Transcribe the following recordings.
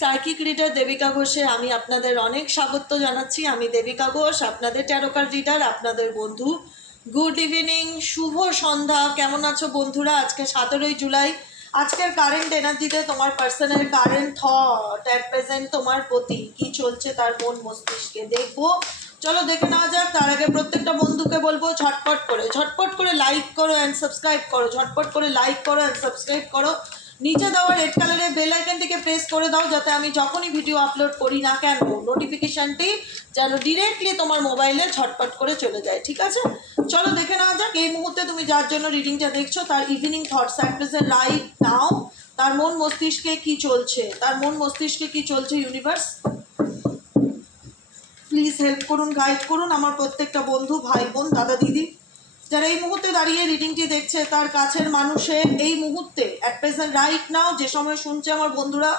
Psychic reader Devika ঘোষে আমি আপনাদের অনেক স্বাগত জানাচ্ছি। আমি দেবিকা ঘোষ, আপনাদের ট্যারোকার রিডার, আপনাদের বন্ধু। গুড ইভিনিং, শুভ সন্ধ্যা। কেমন আছো বন্ধুরা? আজকে 17ই জুলাই। আজকের কারেন্ট এনার্জিতে তোমার পার্সনের কারেন্ট থট অ্যাট প্রেজেন্ট তোমার প্রতি কি চলছে তার মন মস্তিষ্কে দেখবো। চলো দেখে নেওয়া যাক। তার আগে প্রত্যেকটা বন্ধুকে বলবো ঝটপট করে লাইক করো অ্যান্ড সাবস্ক্রাইব করো। ঝটপট করে লাইক করো অ্যান্ড সাবস্ক্রাইব করো। নিচে দেওয়া রেড কালারের বেল আইকনটিকে প্রেস করে দাও, যাতে আমি যখনই ভিডিও আপলোড করি না কেন নোটিফিকেশানটি যেন ডিরেক্টলি তোমার মোবাইলে ঝটপট করে চলে যায়। ঠিক আছে, চলো দেখে নেওয়া যাক। এই মুহূর্তে তুমি যার জন্য রিডিংটা দেখছো তার evening thoughts at present right now. তার মন মস্তিষ্কে কি চলছে, তার মন মস্তিষ্কে কি চলছে ইউনিভার্স প্লিজ হেল্প করুন, গাইড করুন আমার প্রত্যেকটা বন্ধু, ভাই বোন, দাদা দিদি যারা এই মুহূর্তে দাঁড়িয়ে রিডিংটি দেখছে। তার কাছের মানুষের এই মুহূর্তে অ্যাট প্রেজেন্ট রাইট নাও যে সময় শুনছে আমার বন্ধুরা,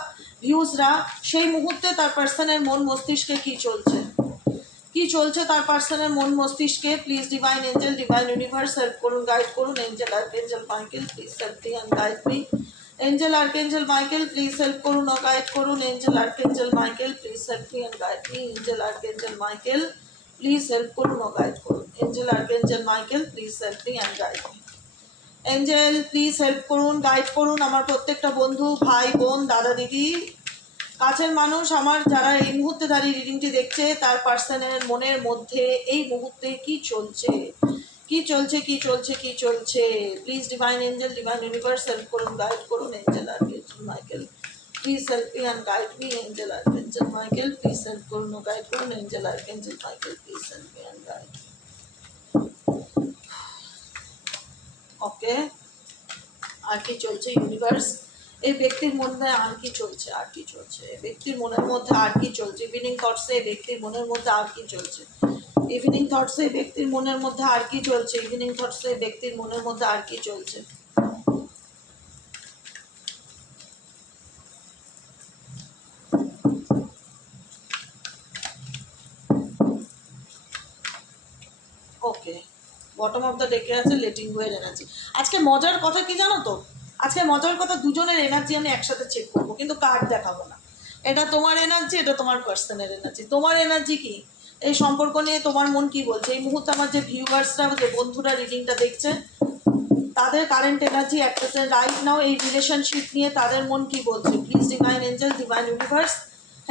ভিউজরা, সেই মুহূর্তে তার পার্সনের মন মস্তিষ্কে কি চলছে তার পার্সনের মন মস্তিষ্কে। Please divine angel, divine universe help করুন, গাইড করুন। Angel archangel Michael please help me and guide me. Angel archangel Michael please help করুন ও গাইড করুন। Angel archangel Michael please help me and guide me. Angel archangel Michael please help করুন ও guide করুন। Angel archangel Michael please help me and guide me. Angel please help করুন, guide করুন আমার প্রত্যেকটা বন্ধু, ভাই বোন, দাদা দিদি, কাছের মানুষ আমার যারা এই মুহূর্তে দাঁড়িয়ে রিডিংটি দেখছে। তার পার্সনের মনের মধ্যে এই মুহূর্তে কি চলছে please divine angel, divine universe help করুন, গাইড করুন। Angel archangel Michael please help me and guide me. Angel archangel Michael please help করুন ও গাইড করুন। Angel archangel Michael please help me and guide. Okay, আর কি চলছে universe? এই ব্যক্তির মধ্যে আর কি চলছে, এই ব্যক্তির মনের মধ্যে আর কি চলছে? ইভিনিং থটসে এই ব্যক্তির মনের মধ্যে আর কি চলছে? ইভিনিং থটসে এই ব্যক্তির মনের মধ্যে আর কি চলছে? ইভিনিং থটসে এই ব্যক্তির মনের মধ্যে আর কি চলছে? ওকে, বটম অফ দ্য ডেকে আছে লেটিং গো এর এনার্জি। আজকে মজার কথা কি জানো তো? আজকে মজার কথা, দুজনের এনার্জি আমি একসাথে চেক করবো, কিন্তু কার্ড দেখাবো না। এটা তোমার এনার্জি, এটা তোমার পার্সনের এনার্জি। তোমার এনার্জি কি, এই সম্পর্ক নিয়ে তোমার মন কি বলছে এই মুহূর্তে? আমার যে ভিউয়ার্সরা, যে বন্ধুরা রিডিংটা দেখছে, তাদের current energy at present right now এই রিলেশনশিপ নিয়ে তাদের মন কি বলছে? Please divine angel, divine universe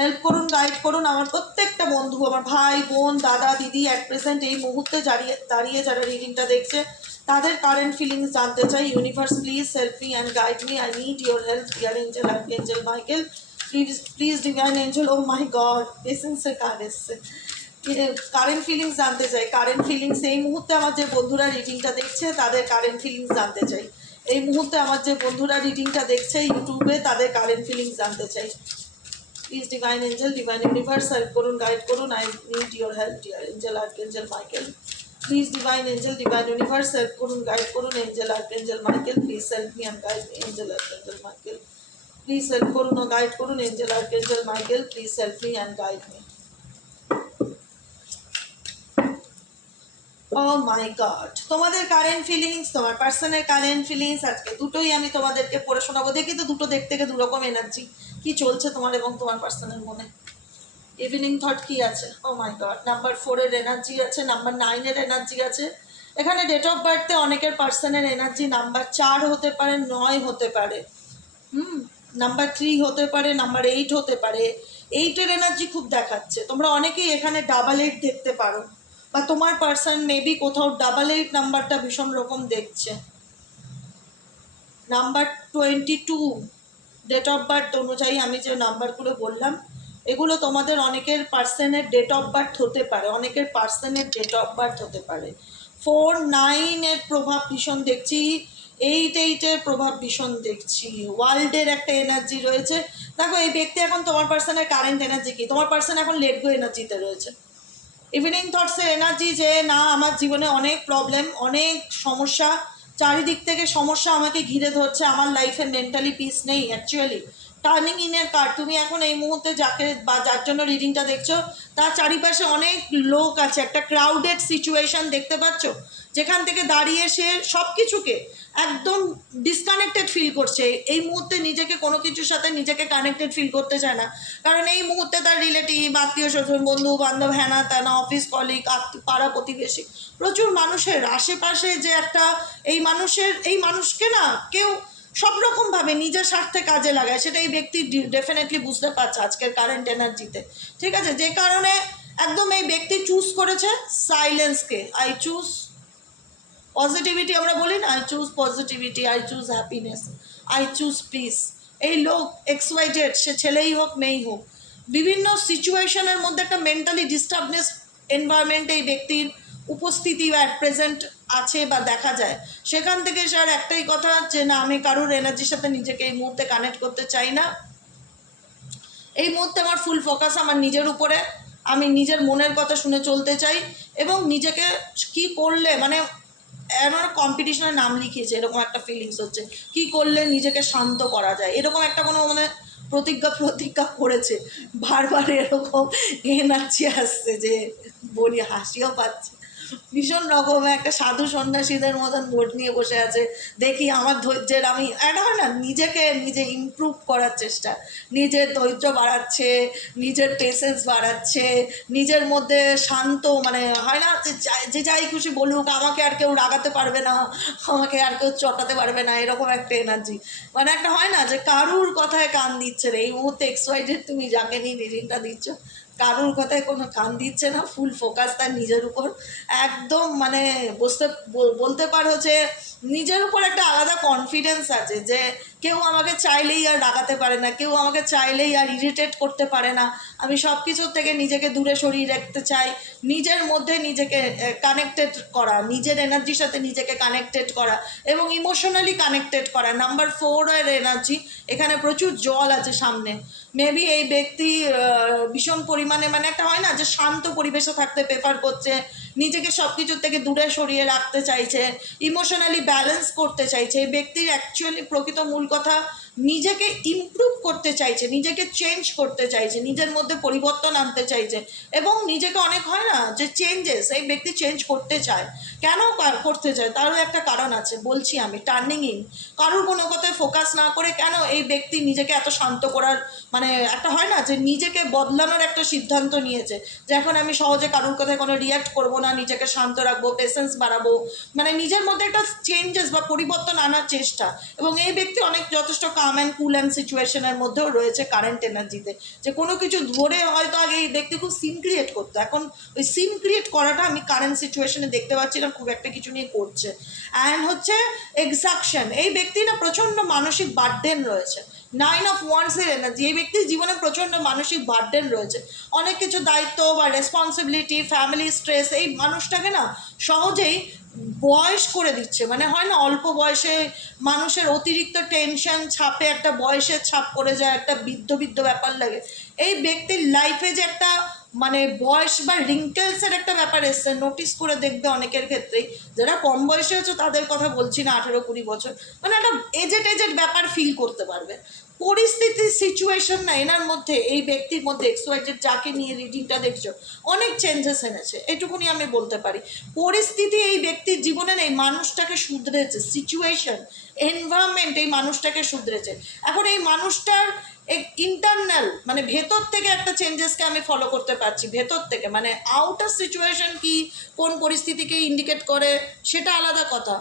help করুন, গাইড করুন আমার প্রত্যেকটা বন্ধু, আমার ভাই বোন, দাদা দিদি অ্যাট প্রেজেন্ট এই মুহূর্তে দাঁড়িয়ে যারা রিডিংটা দেখছে তাদের কারেন্ট ফিলিংস জানতে চাই। Universe please help me and guide me, I need your help dear angel archangel Michael please divine angel. Oh my God, এসেন্সের কার্ড এসছে। কারেন্ট ফিলিংস জানতে চাই, কারেন্ট ফিলিংস এই মুহূর্তে আমার যে বন্ধুরা রিডিংটা দেখছে তাদের কারেন্ট ফিলিংস জানতে চাই। এই মুহূর্তে আমার যে বন্ধুরা রিডিংটা দেখছে ইউটিউবে, তাদের কারেন্ট ফিলিংস জানতে চাই। Please divine angel, divine universe help করুন, গাইড করুন। I need your help dear angel archangel Michael please divine angel, divine universe help করুন, গাইড করুন। Angel archangel Michael please help me and guide me. Angel archangel Michael please help করুন ও guide করুন। Angel archangel Michael please help me and guide me. Oh my God, তোমাদের current feelings, তোমার পার্সনের current feelings, আজকে দুটোই আমি তোমাদেরকে পড়ে শোনাবো। দেখি তো দুটো দেখতে গিয়ে দুরকম এনার্জি কি চলছে তোমার এবং তোমার পার্সনের মনে। ইভিনিং থট কি আছে? ও মাই গড, নাম্বার 4 এর এনার্জি আছে, নাম্বার 9 এর এনার্জি আছে। এখানে ডেট অফ বার্থে অনেকের পার্সনের এনার্জি নাম্বার 4 হতে পারে, 9 হতে পারে, নাম্বার 3 হতে পারে, নাম্বার 8 হতে পারে। 8-এর এনার্জি খুব দেখাচ্ছে। তোমরা অনেকেই এখানে ডাবল 8 দেখতে পারো, বা তোমার পার্সন মেবি কোথাও ডাবল 8 নাম্বারটা ভীষণ রকম দেখছে। নাম্বার 22 ডেট অফ বার্থ অনুযায়ী আমি যে নাম্বারগুলো বললাম, এগুলো তোমাদের অনেকের পার্সনের ডেট অফ বার্থ হতে পারে, অনেকের পার্সনের ডেট অফ বার্থ হতে পারে। 4, 9-এর প্রভাব ভীষণ দেখছি, 8-8-এর প্রভাব ভীষণ দেখছি। ওয়ার্ল্ডের একটা এনার্জি রয়েছে। দেখো, এই ব্যক্তি এখন তোমার পার্সনের কারেন্ট এনার্জি কি? তোমার পার্সন এখন লেট গো এনার্জিতে রয়েছে। ইভিনিং থটসের এনার্জি যে না, আমার জীবনে অনেক প্রবলেম, অনেক সমস্যা, চারিদিক থেকে সমস্যা আমাকে ঘিরে ধরছে, আমার লাইফে মেন্টালি পিস নেই। অ্যাকচুয়ালি টার্নিং ইনের কার্ড। তুমি এখন এই মুহূর্তে যাকে বা যার জন্য রিডিংটা দেখছো তার চারিপাশে অনেক লোক আছে, একটা ক্রাউডেড সিচুয়েশন দেখতে পাচ্ছ, যেখান থেকে দাঁড়িয়ে সে সব কিছুকে একদম ডিসকানেক্টেড ফিল করছে। এই মুহূর্তে নিজেকে কোনো কিছুর সাথে নিজেকে কানেক্টেড ফিল করতে চায় না, কারণ এই মুহূর্তে তার রিলেটিভ, আত্মীয় স্বজন, বন্ধু বান্ধব, হ্যানা ত্যানা, অফিস কলিগ, পাড়া প্রতিবেশী, প্রচুর মানুষের আশেপাশে যে একটা এই মানুষকে না কেউ সব রকমভাবে নিজের স্বার্থে কাজে লাগায়, সেটা এই ব্যক্তি ডেফিনেটলি বুঝতে পারছে আজকের কারেন্ট এনার্জিতে। ঠিক আছে, যে কারণে একদম এই ব্যক্তি চুজ করেছে সাইলেন্সকে। আই চুজ পজিটিভিটি, আমরা বলি না, I choose positivity, I choose happiness, I choose piece. এই লোক এক্সওয়াইজেড, সে ছেলেই হোক মেয়েই হোক, বিভিন্ন সিচুয়েশনের মধ্যে একটা মেন্টালি ডিস্টার্বনেস এনভায়রনমেন্টে এই ব্যক্তির উপস্থিতি বা প্রেজেন্ট আছে বা দেখা যায়। সেখান থেকে স্যার একটাই কথা, যে না, আমি কারোর এনার্জির সাথে নিজেকে এই মুহূর্তে কানেক্ট করতে চাই না। এই মুহূর্তে আমার ফুল ফোকাস আমার নিজের উপরে, আমি নিজের মনের কথা শুনে চলতে চাই, এবং নিজেকে কি করলে মানে এমন কম্পিটিশনের নাম লিখিয়েছে, এরকম একটা ফিলিংস হচ্ছে, কি করলে নিজেকে শান্ত করা যায়, এরকম একটা কোনো মানে প্রতিজ্ঞা করেছে। বারবার এরকম এনার্জি আসছে যে বলি হাসিও পাচ্ছে। ভীষণ রকমের একটা সাধু সন্ন্যাসীদের মতন বোট নিয়ে বসে আছে। দেখি আমার ধৈর্যের, আমি একটা হয় না, নিজেকে নিজে ইমপ্রুভ করার চেষ্টা, নিজের ধৈর্য বাড়াচ্ছে, নিজের পেশেন্স বাড়াচ্ছে, নিজের মধ্যে শান্ত, মানে হয় না যে যাই খুশি বলুক, আমাকে আর কেউ রাগাতে পারবে না, আমাকে আর কেউ চটাতে পারবে না, এরকম একটা এনার্জি। মানে একটা হয় না যে কারুর কথায় কান দিচ্ছে না। এই মুহূর্তে এক্সওয়াইজেড তুমি যাকে নিয়ে রিডিংটা দিচ্ছ, কারুর কথায় কোনো কান দিচ্ছে না, ফুল ফোকাস তার নিজের উপর একদম। মানে বলতে পারো যে নিজের উপর একটা আলাদা কনফিডেন্স আছে, যে কেউ আমাকে চাইলেই আর রাগাতে পারে না, কেউ আমাকে চাইলেই আর ইরিটেট করতে পারে না। আমি সব কিছুর থেকে নিজেকে দূরে সরিয়ে রাখতে চাই, নিজের মধ্যে নিজেকে কানেক্টেড করা, নিজের এনার্জির সাথে নিজেকে কানেক্টেড করা এবং ইমোশনালি কানেক্টেড করা। নাম্বার 4 এর এনার্জি, এখানে প্রচুর জল আছে সামনে। মেবি এই ব্যক্তি ভীষণ পরিমাণে, মানে একটা হয় না যে শান্ত পরিবেশে থাকতে প্রেফার করছে, নিজেকে সব কিছুর থেকে দূরে সরিয়ে রাখতে চাইছে, ইমোশনালি ব্যালেন্স করতে চাইছে। এই ব্যক্তির অ্যাকচুয়ালি প্রকৃত মূল কথা, নিজেকে ইমপ্রুভ করতে চাইছে, নিজেকে চেঞ্জ করতে চাইছে, নিজের মধ্যে পরিবর্তন আনতে চাইছে, এবং নিজেকে অনেক হয় না যে চেঞ্জেস, এই ব্যক্তি চেঞ্জ করতে চায়। কেন করতে চায় তারও একটা কারণ আছে, বলছি আমি। টার্নিং ইন, কারোর কোনো কথায় ফোকাস না করে কেন এই ব্যক্তি নিজেকে এত শান্ত করার, মানে একটা হয় না যে নিজেকে বদলানোর একটা সিদ্ধান্ত নিয়েছে, যে এখন আমি সহজে কারোর কথায় কোনো রিয়্যাক্ট করবো না, নিজেকে শান্ত রাখবো, পেশেন্স বাড়াবো, মানে নিজের মধ্যে একটা চেঞ্জেস বা পরিবর্তন আনার চেষ্টা। এবং এই ব্যক্তি অনেক যথেষ্ট কাম অ্যান্ড কুল অ্যান্ড সিচুয়েশনের মধ্যেও রয়েছে কারেন্ট এনার্জিতে, যে কোনো কিছু ধরে হয়তো আগে এই ব্যক্তি খুব সিন ক্রিয়েট করতো, এখন ওই সিন ক্রিয়েট করাটা আমি কারেন্ট সিচুয়েশনে দেখতে পাচ্ছি না, খুব একটা কিছু নিয়ে করছে। অ্যান্ড হচ্ছে এক্সাকশন, এই ব্যক্তি না প্রচণ্ড মানসিক বার্ডেন রয়েছে। 9 অফ ওয়ান্ডসের এনার্জি, এই ব্যক্তির জীবনে প্রচণ্ড মানসিক বার্ডেন রয়েছে, অনেক কিছু দায়িত্ব বা রেসপন্সিবিলিটি, ফ্যামিলি স্ট্রেস, এই মানুষটাকে না সহজেই বয়স করে দিচ্ছে। মানে হয় না, অল্প বয়সে মানুষের অতিরিক্ত টেনশন ছাপে একটা বয়সের ছাপ পড়ে যায়, একটা বৃদ্ধ ব্যাপার লাগে। এই ব্যক্তির লাইফে যে একটা মানে বয়স বা রিঙ্কেলসের একটা ব্যাপার এসছে, নোটিস করে দেখবে অনেকের ক্ষেত্রেই, যারা কম বয়সে হচ্ছে তাদের কথা বলছি না, 18-20 বছর, মানে একটা এজেড ব্যাপার ফিল করতে পারবে। পরিস্থিতির সিচুয়েশন না এনার মধ্যে, এই ব্যক্তির মধ্যে এক্সওয়াইজেড যাকে নিয়ে রিডিংটা দেখছো, অনেক চেঞ্জেস এনেছে, এটুকুনি আমি বলতে পারি। পরিস্থিতি এই ব্যক্তির জীবনের এই মানুষটাকে শুধরেছে, সিচুয়েশন, এনভায়রনমেন্ট এই মানুষটাকে শুধরেছে। এখন এই মানুষটার ইন্টারনাল মানে ভেতর থেকে একটা চেঞ্জেসকে আমি ফলো করতে পারছি, ভেতর থেকে, মানে আউটার সিচুয়েশন কি কোন পরিস্থিতিকে ইন্ডিকেট করে সেটা আলাদা কথা,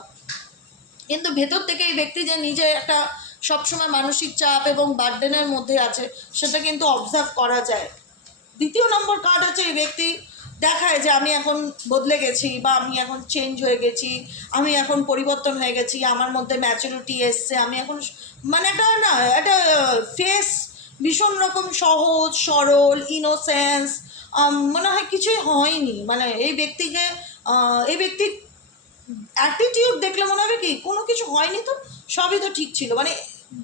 কিন্তু ভেতর থেকে এই ব্যক্তি যে নিজে একটা সবসময় মানসিক চাপ এবং বার্ডেনের মধ্যে আছে, সেটা কিন্তু অবজার্ভ করা যায়। দ্বিতীয় নম্বর কার্ড হচ্ছে এই ব্যক্তি দেখায় যে আমি এখন বদলে গেছি, বা আমি এখন চেঞ্জ হয়ে গেছি, আমি এখন পরিবর্তন হয়ে গেছি, আমার মধ্যে ম্যাচুরিটি এসছে, আমি এখন মানে একটা ফেস ভীষণ রকম সহজ সরল ইনোসেন্স, মনে হয় কিছুই হয়নি। মানে এই ব্যক্তির অ্যাটিটিউড দেখলে মনে হবে কি কোনো কিছু হয়নি, তো সবই তো ঠিক ছিল। মানে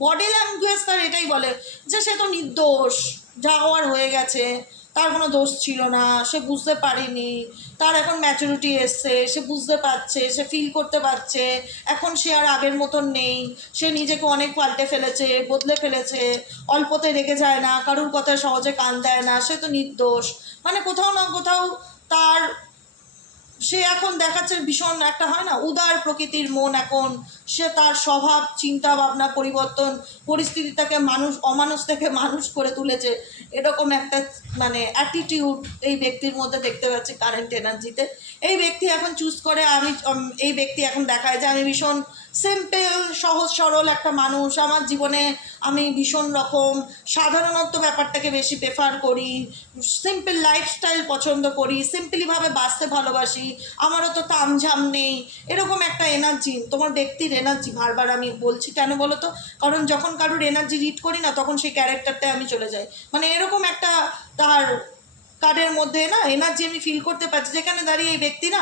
বডি ল্যাঙ্গুয়েজ তার এটাই বলে যে সে তো নির্দোষ, যা হওয়ার হয়ে গেছে, তার কোনো দোষ ছিল না, সে বুঝতে পারেনি, তার এখন ম্যাচুরিটি এসছে, সে বুঝতে পারছে, সে ফিল করতে পারছে, এখন সে আর আগের মতন নেই, সে নিজেকে অনেক পাল্টে ফেলেছে, বদলে ফেলেছে, অল্পতে রেগে যায় না, কারুর কথায় সহজে কান দেয় না, সে তো নির্দোষ। মানে কোথাও না কোথাও তার, সে এখন দেখাচ্ছে ভীষণ একটা হয় না উদার প্রকৃতির মন, এখন সে তার স্বভাব চিন্তা ভাবনা পরিবর্তন, পরিস্থিতি থেকে মানুষ, অমানুষ থেকে মানুষ করে তুলেছে, এরকম একটা মানে অ্যাটিটিউড এই ব্যক্তির মধ্যে দেখতে পাচ্ছি কারেন্ট এনার্জিতে। এই ব্যক্তি এখন চুজ করে, আমি এই ব্যক্তি এখন দেখায় যে আমি ভীষণ সিম্পল সহজ সরল একটা মানুষ, আমার জীবনে আমি ভীষণ রকম সাধারণত্ব ব্যাপারটাকে বেশি প্রেফার করি, সিম্পল লাইফস্টাইল পছন্দ করি, সিম্পলিভাবে বাঁচতে ভালোবাসি, আমারও তো তামঝাম নেই, এরকম একটা এনার্জি তোমার ব্যক্তির এনার্জি। বারবার আমি বলছি কেন বলো তো, কারণ যখন কারোর এনার্জি রিড করি না তখন সেই ক্যারেক্টারটায় আমি চলে যাই, মানে এরকম একটা তার কার্ডের মধ্যে না এনার্জি আমি ফিল করতে পারছি, যেখানে দাঁড়িয়ে এই ব্যক্তি না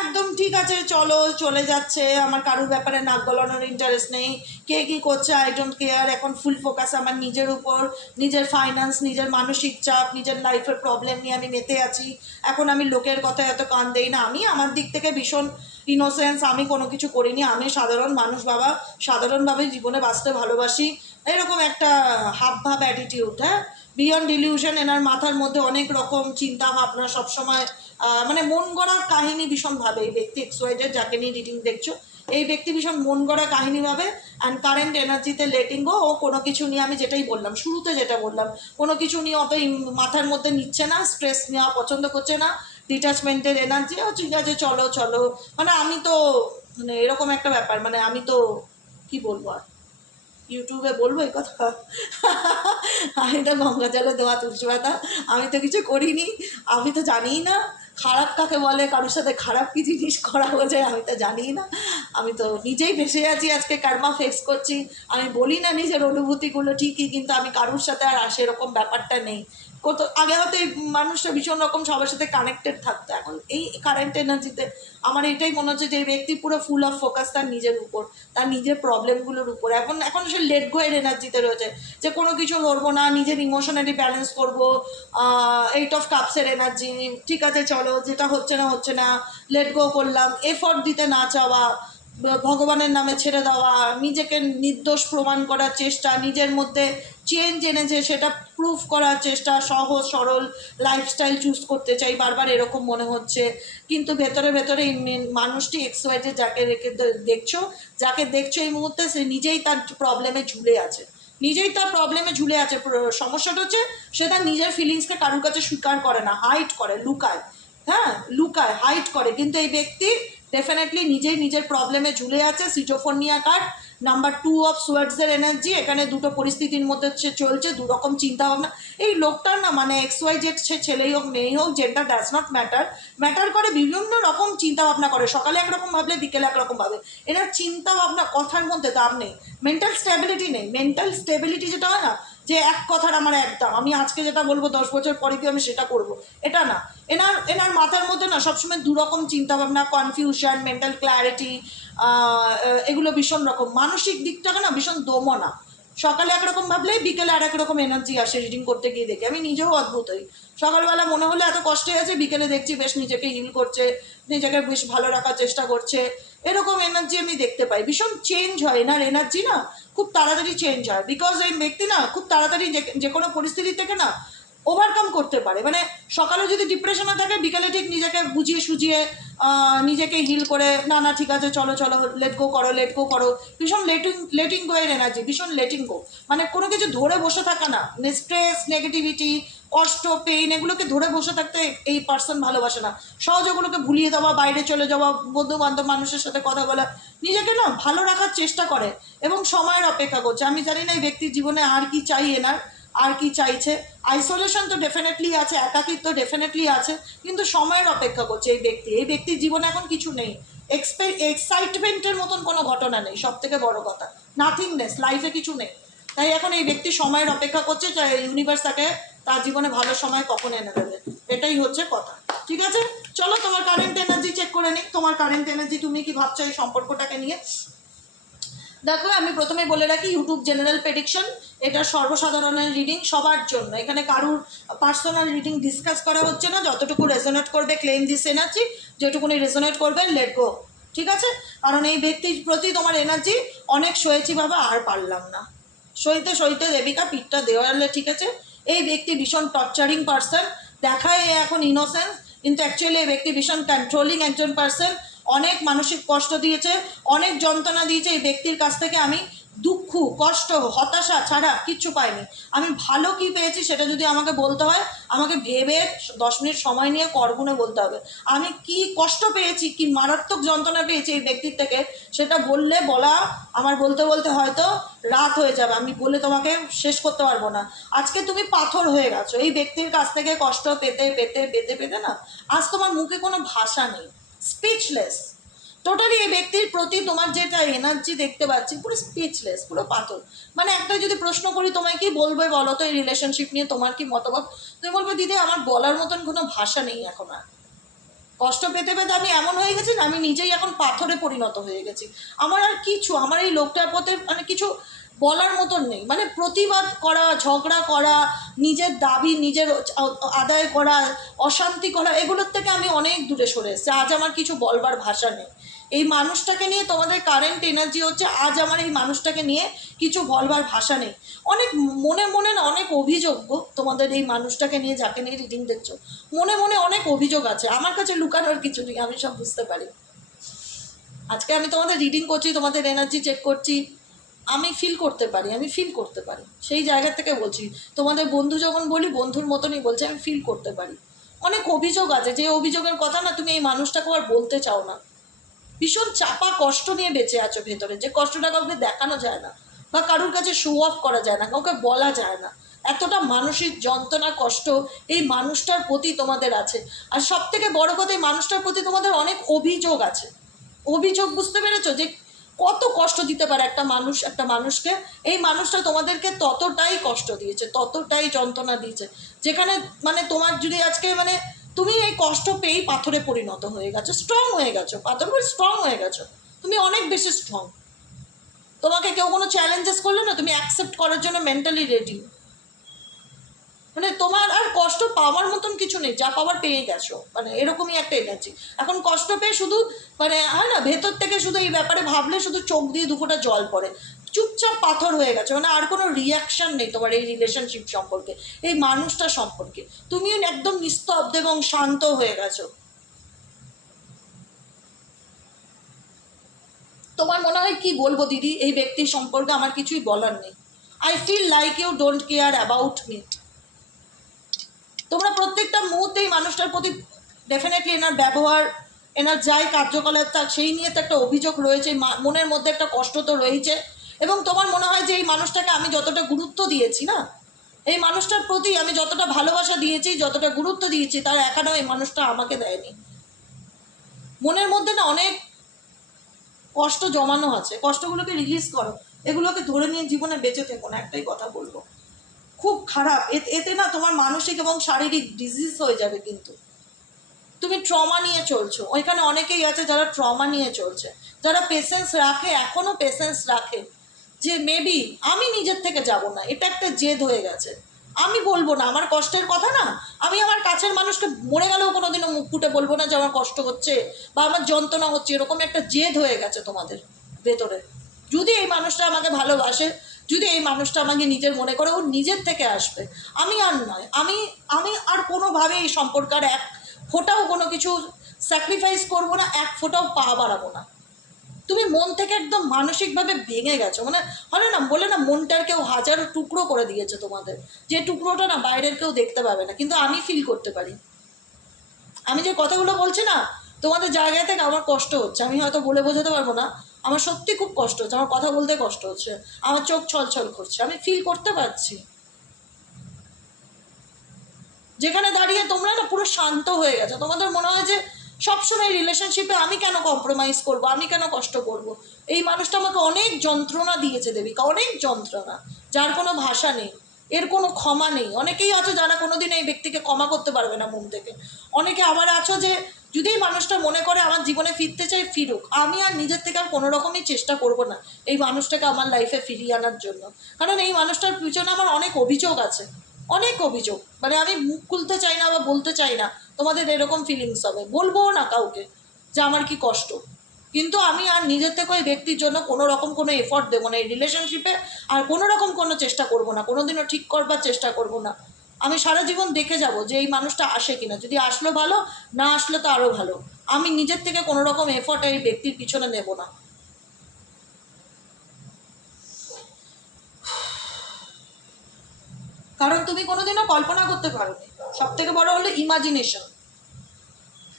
একদম ঠিক আছে চলো চলে যাচ্ছে, আমার কারোর ব্যাপারে নাক গলানোর ইন্টারেস্ট নেই, কে কী করছে আই ডোন্ট কেয়ার, এখন ফুল ফোকাস আমার নিজের উপর, নিজের ফাইন্যান্স, নিজের মানসিক চাপ, নিজের লাইফের প্রবলেম নিয়ে আমি মেতে আছি, এখন আমি লোকের কথায় এত কান দেই না, আমি আমার দিক থেকে ভীষণ ইনোসেন্স, আমি কোনো কিছু করিনি, আমি সাধারণ মানুষ বাবা, সাধারণভাবে জীবনে বাঁচতে ভালোবাসি, এরকম একটা হাব ভাব অ্যাটিটিউড। হ্যাঁ, বিয়ন্ড ডিলিউশন, এনার মাথার মধ্যে অনেক রকম চিন্তা ভাবনা সবসময়, মানে মন গড়ার কাহিনী ভীষণ ভাবে এই ব্যক্তি এক্সওয়াইজেড যাকে নিয়ে রিডিং দেখছো, এই ব্যক্তি ভীষণ মন গড়া কাহিনী ভাবে। অ্যান্ড কারেন্ট এনার্জিতে লেটিং গো, ও কোনো কিছু নিয়ে, আমি যেটাই বললাম শুরুতে যেটা বললাম, কোনো কিছু নিয়ে অত মাথার মধ্যে নিচ্ছে না, স্ট্রেস নেওয়া পছন্দ করছে না, ডিট্যাচমেন্টের এনার্জি, ও ঠিক আছে চলো চলো, মানে আমি তো মানে এরকম একটা ব্যাপার, মানে আমি তো কি বলবো আর, ইউটিউবে বলবো এই কথা? আমি তো গঙ্গা জলে দেওয়া তুলসী পাতা, আমি তো কিছু করিনি, আমি তো জানিই না খারাপ কাকে বলে, কারোর সাথে খারাপ কি জিনিস করা হয়েছে আমি তো জানিই না, আমি তো নিজেই ভেসে আছি, আজকে কার্মা ফেস করছি, আমি বলি না নিজের অনুভূতিগুলো ঠিকই, কিন্তু আমি কারোর সাথে আর সেরকম ব্যাপারটা নেই। কত আগে হয়তো এই মানুষটা ভীষণ রকম সবার সাথে কানেক্টেড থাকতো, এখন এই কারেন্ট এনার্জিতে আমার এটাই মনে হচ্ছে যে এই ব্যক্তি পুরো ফুল অফ ফোকাস তার নিজের উপর, তার নিজের প্রবলেমগুলোর উপর, এখন এখন সে লেট গো এর এনার্জিতে রয়েছে, যে কোনো কিছু ধরবো না, নিজের ইমোশনালি ব্যালেন্স করবো, 8 of Cups-এর এনার্জি, ঠিক আছে চলো যেটা হচ্ছে না হচ্ছে না, লেট গো করলাম, এফর্ট দিতে না চাওয়া, ভগবানের নামে ছেড়ে দেওয়া, নিজেকে নির্দোষ প্রমাণ করার চেষ্টা, নিজের মধ্যে চেঞ্জ এনেছে সেটা প্রুফ করার চেষ্টা, সহজ সরল লাইফস্টাইল চুজ করতে চাই বারবার এরকম মনে হচ্ছে, কিন্তু ভেতরে ভেতরে এই মানুষটি এক্সওয়াইজে যাকে রেখে দেখছো, যাকে দেখছো এই মুহূর্তে, সে নিজেই তার প্রবলেমে ঝুলে আছে, নিজেই তার প্রবলেমে ঝুলে আছে। সমস্যাটা হচ্ছে সে তার নিজের ফিলিংসকে কারোর কাছে স্বীকার করে না, হাইড করে, লুকায়, হ্যাঁ লুকায়, হাইড করে, কিন্তু এই ব্যক্তি ডেফিনেটলি নিজেই নিজের প্রবলেমে ঝুলে আছে। সিজোফোনিয়া কার্ড, নাম্বার 2 of Swords-এর এনার্জি, এখানে দুটো পরিস্থিতির মধ্যে সে চলছে, দুরকম চিন্তা ভাবনা। এই লোকটার না মানে XYZ, সে ছেলেই হোক মেয়েই হোক, gender does not matter, matter করে বিভিন্ন রকম চিন্তা ভাবনা করে, সকালে একরকম ভাবলে বিকেলে একরকম ভাবে, এনার চিন্তা ভাবনা কথার মধ্যে দাম নেই, মেন্টাল স্টেবিলিটি নেই। মেন্টাল স্টেবিলিটি যেটা হয় না, যে এক কথার আমার একদম, আমি আজকে যেটা বলবো 10 বছর পরে কি আমি সেটা করব, এটা না। এনার এনার মাথার মধ্যে না সবসময় দুরকম চিন্তাভাবনা, কনফিউশন, মেন্টাল ক্ল্যারিটি, এগুলো ভীষণ রকম, মানসিক দিকটাকে না ভীষণ দমনা, সকালে একরকম ভাবলেই বিকেলে আর এক রকম এনার্জি আসে, রিডিং করতে গিয়ে দেখি আমি নিজেও অদ্ভুত হই, সকালবেলা মনে হলে এত কষ্টে আছে, বিকেলে দেখছি বেশ নিজেকে হিল করছে, নিজেকে বেশ ভালো রাখার চেষ্টা করছে, এরকম এনার্জি আমি দেখতে পাই, ভীষণ চেঞ্জ হয় এনার এনার্জি না, খুব তাড়াতাড়ি চেঞ্জ হয়, বিকজ এই ব্যক্তি না খুব তাড়াতাড়ি যে কোনো পরিস্থিতি থেকে না ওভারকাম করতে পারে, মানে সকালে যদি ডিপ্রেশনে থাকে বিকেলে ঠিক নিজেকে বুঝিয়ে সুঝিয়ে নিজেকে হিল করে, না না ঠিক আছে চলো চলো লেট গো করো, লেট গো করো, ভীষণ লেটিং গো এর এনার্জি, ভীষণ লেটিং গো, মানে কোনো কিছু ধরে বসে থাকা না, স্ট্রেস, নেগেটিভিটি, কষ্ট, পেইন, এগুলোকে ধরে বসে থাকতে এই পার্সন ভালোবাসে না, সহজ ওগুলোকে ভুলিয়ে দেওয়া, বাইরে চলে যাওয়া, বন্ধু বান্ধব মানুষের সাথে কথা বলা, নিজেকে না ভালো রাখার চেষ্টা করে এবং সময়ের অপেক্ষা করছে। আমি জানি না এই ব্যক্তির জীবনে আর কি চাই, এনার আর কি চাইছে, আইসোলেশন তো ডেফিনেটলি আছে, একাকিত্ব ডেফিনেটলি আছে, কিন্তু সময়ের অপেক্ষা করছে এই ব্যক্তি। এই ব্যক্তির জীবনে এখন কিছু নেই, এক্সাইটমেন্টের মতন কোনো ঘটনা নেই, সব থেকে বড় কথা নাথিংনেস, লাইফে কিছু নেই, তাই এখন এই ব্যক্তি সময়ের অপেক্ষা করছে, যে ইউনিভার্স তাকে তার জীবনে ভালো সময় কখন এনে দেবে, এটাই হচ্ছে কথা। ঠিক আছে, চলো তোমার কারেন্ট এনার্জি চেক করে নিই, তোমার কারেন্ট এনার্জি, তুমি কি ভাবছো এই সম্পর্কটাকে নিয়ে? দেখো আমি প্রথমে বলে রাখি, ইউটিউব জেনারেল প্রেডিকশন, এটা সর্বসাধারণের রিডিং, সবার জন্য। এখানে কারুর পার্সোনাল রিডিং ডিসকাস করা হচ্ছে না। যতটুকু রেজোনেট করবে ক্লেম দিস এনার্জি, যেটুকুনি রেজোনেট করবে লেট গো, ঠিক আছে? কারণ এই ব্যক্তির প্রতি তোমার এনার্জি অনেক সয়েছি বাবা, আর পারলাম না। সইতে সইতে দেবিকা পিঠটা দেওয়ালে, ঠিক আছে? এই ব্যক্তি ভীষণ টর্চারিং পার্সন, দেখায় এখন ইনোসেন্স, কিন্তু অ্যাকচুয়ালি এই ব্যক্তি ভীষণ কন্ট্রোলিং একজন পার্সন। অনেক মানসিক কষ্ট দিয়েছে, অনেক যন্ত্রণা দিয়েছে। এই ব্যক্তির কাছ থেকে আমি দুঃখ, কষ্ট, হতাশা ছাড়া কিচ্ছু পাইনি। আমি ভালো কি পেয়েছি সেটা যদি আমাকে বলতে হয়, আমাকে ভেবে 10 মিনিট সময় নিয়ে করগুনে বলতে হবে। আমি কি কষ্ট পেয়েছি, কি মারাত্মক যন্ত্রণা পেয়েছি এই ব্যক্তির থেকে, সেটা বলা আমার বলতে বলতে হয়তো রাত হয়ে যাবে। আমি বলে তোমাকে শেষ করতে পারবো না। আজকে তুমি পাথর হয়ে গেছো এই ব্যক্তির কাছ থেকে কষ্ট পেতে পেতে পেতে পেতে না, আজ তোমার মুখে কোনো ভাষা নেই, স্পিচলেস টোটালি। এই ব্যক্তির প্রতি তোমার যেটা এনার্জি দেখতে পাচ্ছি, পুরো স্পিচলেস, পুরো পাথর। মানে একটা যদি প্রশ্ন করি তোমায় কি বলবে বলো তো এই রিলেশনশিপ নিয়ে, তোমার কি মতবাদ? তুমি বলবে দিদি আমার বলার মতন কোনো ভাষা নেই এখন আর। কষ্ট পেতে পেতে আমি এমন হয়ে গেছি না, আমি নিজেই এখন পাথরে পরিণত হয়ে গেছি। আমার আর কিছু, আমার এই লোকটার পথে মানে কিছু বলার মতন নেই। মানে প্রতিবাদ করা, ঝগড়া করা, নিজের দাবি নিজের আদায় করা, অশান্তি করা, এগুলোর থেকে আমি অনেক দূরে সরে এসেছি। আজ আমার কিছু বলবার ভাষা নেই। এই মানুষটাকে নিয়ে তোমাদের কারেন্ট এনার্জি হচ্ছে, আজ আমার এই মানুষটাকে নিয়ে কিছু বলবার ভাষা নেই। অনেক মনে মনে না অনেক অভিযোগ গো, তোমাদের এই মানুষটাকে নিয়ে, যাকে নিয়ে রিডিং দেখছো, মনে মনে অনেক অভিযোগ আছে। আমার কাছে লুকানোর কিছু নেই, আমি সব বুঝতে পারি। আজকে আমি তোমাদের রিডিং করছি, তোমাদের এনার্জি চেক করছি, আমি ফিল করতে পারি, সেই জায়গা থেকে বলছি। তোমাদের বন্ধু যখন বলি, বন্ধুর মতনই বলছি, আমি ফিল করতে পারি। অনেক অভিযোগ আছে, যে অভিযোগের কথা না তুমি এই মানুষটাকে আর বলতে চাও না। ভীষণ চাপা কষ্ট নিয়ে বেঁচে আছো ভেতরে, যে কষ্টটা কাউকে দেখানো যায় না, বা কারুর কাছে শো অফ করা যায় না, কাউকে বলা যায় না। এতটা মানসিক যন্ত্রণা, কষ্ট এই মানুষটার প্রতি তোমাদের আছে। আর সব থেকে বড় কথা, এই মানুষটার প্রতি তোমাদের অনেক অভিযোগ আছে। অভিযোগ, বুঝতে পেরেছো? যে কত কষ্ট দিতে পারে একটা মানুষ একটা মানুষকে। এই মানুষটা তোমাদেরকে ততটাই কষ্ট দিয়েছে, ততটাই যন্ত্রণা দিয়েছে, যেখানে মানে তোমার যদি আজকে মানে তুমি এই কষ্ট পেয়েই পাথরে পরিণত হয়ে গেছো, স্ট্রং হয়ে গেছো, পাথর করে স্ট্রং হয়ে গেছো। তুমি অনেক বেশি স্ট্রং। তোমাকে কেউ কোনো চ্যালেঞ্জেস করলে না, তুমি অ্যাকসেপ্ট করার জন্য মেন্টালি রেডি। মানে তোমার আর কষ্ট পাওয়ার মতন কিছু নেই, যা পাওয়ার পেয়ে গেছো, মানে এরকমই একটা এনার্জি। এখন কষ্ট পেয়ে শুধু মানে হয় না, ভেতর থেকে শুধু এই ব্যাপারে ভাবলে শুধু চোখ দিয়ে দুফোঁটা জল পড়ে, চুপচাপ পাথর হয়ে গেছে। মানে আর কোনো রিয়াকশান নেই তোমার এই রিলেশনশিপ সম্পর্কে, এই মানুষটা সম্পর্কে। তুমিও একদম নিস্তব্ধ এবং শান্ত হয়ে গেছো। তোমার মনে হয় কি বলবো দিদি, এই ব্যক্তির সম্পর্কে আমার কিছুই বলার নেই। I feel like you don't care about me. তোমরা প্রত্যেকটা মুহূর্তেই মানুষটার প্রতি ডেফিনেটলি এনার ব্যবহার, এনার যাই কার্যকলাপ থাক, সেই নিয়ে তো একটা অভিযোগ রয়েছে, মনের মধ্যে একটা কষ্ট তো রয়েছে। এবং তোমার মনে হয় যে এই মানুষটাকে আমি যতটা গুরুত্ব দিয়েছি না, এই মানুষটার প্রতি আমি যতটা ভালোবাসা দিয়েছি, যতটা গুরুত্ব দিয়েছি, তার একাটাও এই মানুষটা আমাকে দেয়নি। মনের মধ্যে না অনেক কষ্ট জমানো আছে, কষ্টগুলোকে রিলিজ করো, এগুলোকে ধরে নিয়ে জীবনে বেঁচে থেকো না, একটাই কথা বলবো। খুব খারাপ, এতে না তোমার মানসিক এবং শারীরিক ডিজিজ হয়ে যাবে। কিন্তু তুমি ট্রমা নিয়ে চলছো, ওইখানে অনেকেই আছে যারা ট্রমা নিয়ে চলছে, যারা পেশেন্স রাখে, এখনও পেশেন্স রাখে, যে মেবি আমি নিজের থেকে যাব না, এটা একটা জেদ হয়ে গেছে। আমি বলবো না আমার কষ্টের কথা না, আমি আমার কাছের মানুষকে মরে গেলেও কোনোদিনও মুখ ফুটে বলবো না যে আমার কষ্ট হচ্ছে বা আমার যন্ত্রণা হচ্ছে। এরকম একটা জেদ হয়ে গেছে তোমাদের ভেতরে। যদি এই মানুষটা আমাকে ভালোবাসে, যদি এই মানুষটা আমাকে নিজের মনে করে, ও নিজের থেকে আসবে, আমি আর নয়। আমি আর কোনোভাবে এই সম্পর্কের এক ফোঁটাও কোনো কিছু স্যাক্রিফাইস করবো না, এক ফোঁটাও পা বাড়াবো না। তুমি মন থেকে একদম মানসিকভাবে ভেঙে গেছো, মানে হয় না, বলে না মনটার কেউ হাজারো টুকরো করে দিয়েছে তোমাদের, যে টুকরোটা না বাইরের কেউ দেখতে পাবে না, কিন্তু আমি ফিল করতে পারি। আমি যে কথাগুলো বলছি না, তোমাদের জায়গা থেকে আমার কষ্ট হচ্ছে, আমি হয়তো বলে বোঝাতে পারবো না, আমার সত্যি খুব কষ্ট হচ্ছে, আমার কথা বলতে কষ্ট হচ্ছে, আমার চোখ ছলছল করছে, আমি ফিল করতে পারছি। যেখানে দাঁড়িয়ে তোমরা না পুরো শান্ত হয়ে গেছো, তোমাদের মনে হয় যে সবসময় রিলেশনশিপে আমি কেন কম্প্রোমাইজ করব, আমি কেন কষ্ট করব। এই মানুষটা আমাকে অনেক যন্ত্রণা দিয়েছে দেবিকা, অনেক যন্ত্রণা, যার কোনো ভাষা নেই। এর কোনো ক্ষমা নেই। অনেকেই আছো যারা কোনোদিন এই ব্যক্তিকে ক্ষমা করতে পারবে না মন থেকে। অনেকে আবার আছো যে যদি এই মানুষটা মনে করে আমার জীবনে ফিরতে চাই, ফিরুক, আমি আর নিজের থেকে আর কোনো রকমই চেষ্টা করব না এই মানুষটাকে আমার লাইফে ফিরিয়ে আনার জন্য। কারণ এই মানুষটার পিছনে আমার অনেক অভিযোগ আছে, অনেক অভিযোগ, মানে আমি মুখ খুলতে চাই না বা বলতে চাই না, তোমাদের এরকম ফিলিংস হবে, বলবোও না কাউকে যে আমার কি কষ্ট। কিন্তু আমি আর নিজের থেকে ওই ব্যক্তির জন্য কোনো রকম কোনো এফর্ট দেবো না এই রিলেশনশিপে, আর কোনো রকম কোনো চেষ্টা করব না, কোনোদিনও ঠিক করবার চেষ্টা করব না। আমি সারা জীবন দেখে যাব যে এই মানুষটা আসে কিনা, যদি আসলো ভালো, না আসলে তো আরও ভালো। আমি নিজের থেকে কোনো রকম এফর্ট এই ব্যক্তির পিছনে নেব না। কারণ তুমি কোনোদিনও কল্পনা করতে পারো নি, সব থেকে বড় হলো ইমাজিনেশন।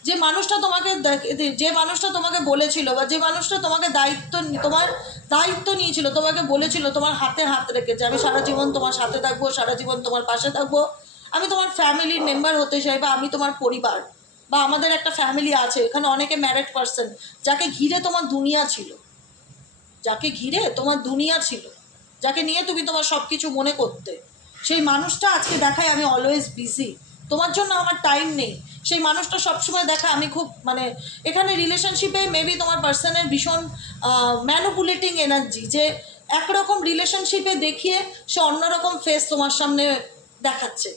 যে মানুষটা তোমাকে যে মানুষটা তোমাকে বলেছিল, বা যে মানুষটা তোমাকে তোমার দায়িত্ব নিয়েছিল, তোমাকে বলেছিল তোমার হাতে হাত রেখে যে আমি সারা জীবন তোমার সাথে থাকবো, সারা জীবন তোমার পাশে থাকবো, আমি তোমার ফ্যামিলির মেম্বার হতে চাই, বা আমি তোমার পরিবার, বা আমাদের একটা ফ্যামিলি আছে, এখানে অনেকে ম্যারিড পার্সন, যাকে ঘিরে তোমার দুনিয়া ছিল, যাকে ঘিরে তোমার দুনিয়া ছিল, যাকে নিয়ে তুমি তোমার সব কিছু মনে করতে, সেই মানুষটা আজকে দেখায় আমি অলওয়েজ বিজি, তোমার জন্য আমার টাইম নেই। সেই মানুষটা সবসময় দেখা আমি খুব মানে এখানে রিলেশনশিপে মেবি তোমার পার্সনের ভীষণ ম্যানুপুলেটিং এনার্জি, যে একরকম রিলেশনশিপে দেখিয়ে সে অন্যরকম ফেস তোমার সামনে দেখাচ্ছে।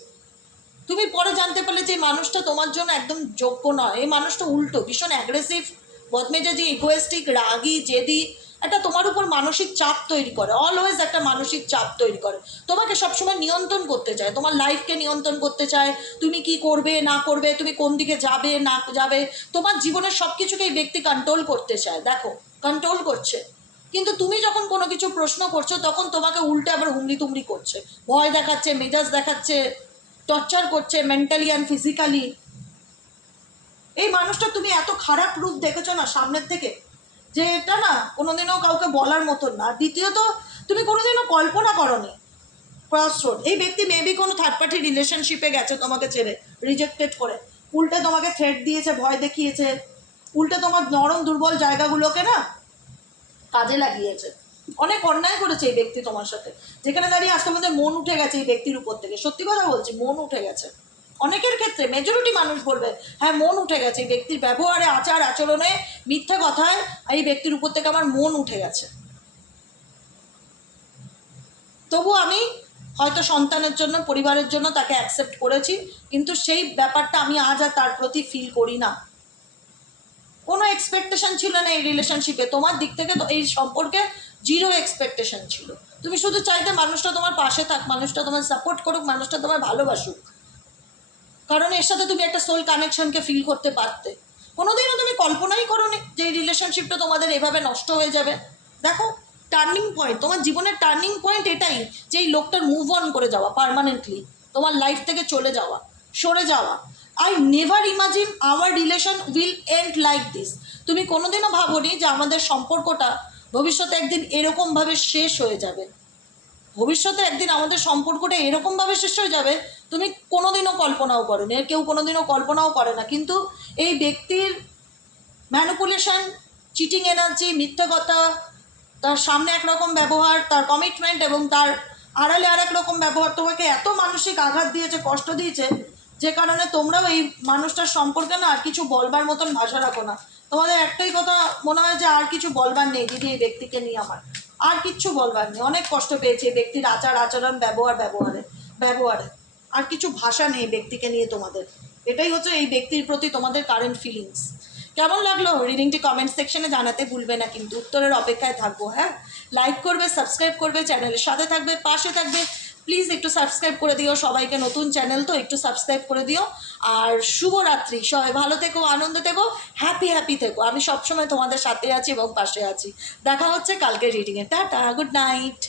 তুমি পরে জানতে পারলে যে মানুষটা তোমার জন্য একদম যোগ্য নয়, এই মানুষটা উল্টো ভীষণ অ্যাগ্রেসিভ, বদমেজাজি, ইগোয়েস্টিক, রাগী, জেদি, একটা তোমার উপর মানসিক চাপ তৈরি করে, অলওয়েজ একটা মানসিক চাপ তৈরি করে, তোমাকে সবসময় নিয়ন্ত্রণ করতে চায়, তোমার লাইফকে নিয়ন্ত্রণ করতে চায়, তুমি কি করবে না করবে, তুমি কোন দিকে যাবে না যাবে, তোমার জীবনের সব কিছুকে এই ব্যক্তি কন্ট্রোল করতে চায়। দেখো কন্ট্রোল করছে, কিন্তু তুমি যখন কোনো কিছু প্রশ্ন করছো তখন তোমাকে উল্টে আবার হুমড়ি তুমড়ি করছে, ভয় দেখাচ্ছে, মেজাজ দেখাচ্ছে, টর্চার করছে মেন্টালি অ্যান্ড ফিজিক্যালি। এই মানুষটা তুমি এত খারাপ রূপ দেখেছো না সামনের থেকে, যে এটা না কোনোদিনও কাউকে বলার মতন না। দ্বিতীয়ত তুমি কোনোদিনও কল্পনা করোনি ক্রস রোড, এই ব্যক্তি মেবি কোনো থার্ড পার্টি রিলেশনশিপে গেছে তোমাকে ছেড়ে, রিজেক্টেড করে, উল্টে তোমাকে থ্রেট দিয়েছে, ভয় দেখিয়েছে, উল্টে তোমার নরম দুর্বল জায়গাগুলোকে না কাজে লাগিয়েছে, অনেক অন্যায় করেছে এই ব্যক্তি তোমার সাথে, যেখানে দাঁড়িয়ে আজকে আমাদের মন উঠে গেছে এই ব্যক্তির উপর থেকে। সত্যি কথা বলছি, মন উঠে গেছে অনেকের ক্ষেত্রে, মেজরিটি মানুষ বলবে হ্যাঁ মন উঠে গেছে এই ব্যক্তির ব্যবহারে, আচার আচরণে, মিথ্যে কথায়, এই ব্যক্তির উপর থেকে আমার মন উঠে গেছে। তবু আমি হয়তো সন্তানের জন্য, পরিবারের জন্য তাকে অ্যাকসেপ্ট করেছি, কিন্তু সেই ব্যাপারটা আমি আজ আর তার প্রতি ফিল করি না। কোনো এক্সপেকটেশন ছিল না এই রিলেশনশিপে তোমার দিক থেকে, তো এই সম্পর্কে জিরো এক্সপেকটেশন ছিল। তুমি শুধু চাইতে মানুষটা তোমার পাশে থাক, মানুষটা তোমার সাপোর্ট করুক, মানুষটা তোমার ভালোবাসুক, কারণ এর সাথে তুমি একটা সোল কানেকশনকে ফিল করতে পারতে। কোনোদিনও তুমি কল্পনাই করোনি যে এই রিলেশনশিপটা তোমাদের এভাবে নষ্ট হয়ে যাবে। দেখো টার্নিং পয়েন্ট, তোমার জীবনের টার্নিং পয়েন্ট এটাই, যে এই লোকটার মুভ অন করে যাওয়া, পার্মানেন্টলি তোমার লাইফ থেকে চলে যাওয়া, সরে যাওয়া। I never imagine our relation will end like this. তুমি কোনোদিনও ভাবোনি যে আমাদের সম্পর্কটা ভবিষ্যতে একদিন এরকমভাবে শেষ হয়ে যাবে, ভবিষ্যতে একদিন আমাদের সম্পর্কটা এরকমভাবে শেষ হয়ে যাবে, তুমি কোনোদিনও কল্পনাও করোনি, কেউ কোনোদিনও কল্পনাও করে না। কিন্তু এই ব্যক্তির ম্যানিপুলেশন, চিটিং এনার্জি, মিথ্যে কথা, তার সামনে একরকম ব্যবহার, তার কমিটমেন্ট, এবং তার আড়ালে আর এক রকম ব্যবহার তোমাকে এত মানসিক আঘাত দিয়েছে, কষ্ট দিয়েছে, যে কারণে তোমরাও এই মানুষটার সম্পর্কে না আর কিছু বলবার মতন ভাষা রাখো না। তোমাদের একটাই কথা মনে হয় যে আর কিছু বলবার নেই দিদি, এই ব্যক্তিকে নিয়ে আমার আর কিচ্ছু বলবার নেই, অনেক কষ্ট পেয়েছে এই ব্যক্তির আচার আচরণ, ব্যবহারে আর কিছু ভাষা নেই ব্যক্তিকে নিয়ে তোমাদের। এটাই হচ্ছে এই ব্যক্তির প্রতি তোমাদের কারেন্ট ফিলিংস। কেমন লাগলো রিডিংটি কমেন্ট সেকশনে জানাতে ভুলবে না, কিন্তু উত্তরের অপেক্ষায় থাকবো। হ্যাঁ, লাইক করবে, সাবস্ক্রাইব করবে, চ্যানেলের সাথে থাকবে, পাশে থাকবে। প্লিজ একটু সাবস্ক্রাইব করে দিও, সবাইকে নতুন চ্যানেল তো একটু সাবস্ক্রাইব করে দিও। আর শুভরাত্রি, সবাই ভালো থেকো, আনন্দে থেকো, হ্যাপি থেকো। আমি সবসময় তোমাদের সাথে আছি এবং পাশে আছি। দেখা হচ্ছে কালকে রিডিংয়ে। Tata, good night.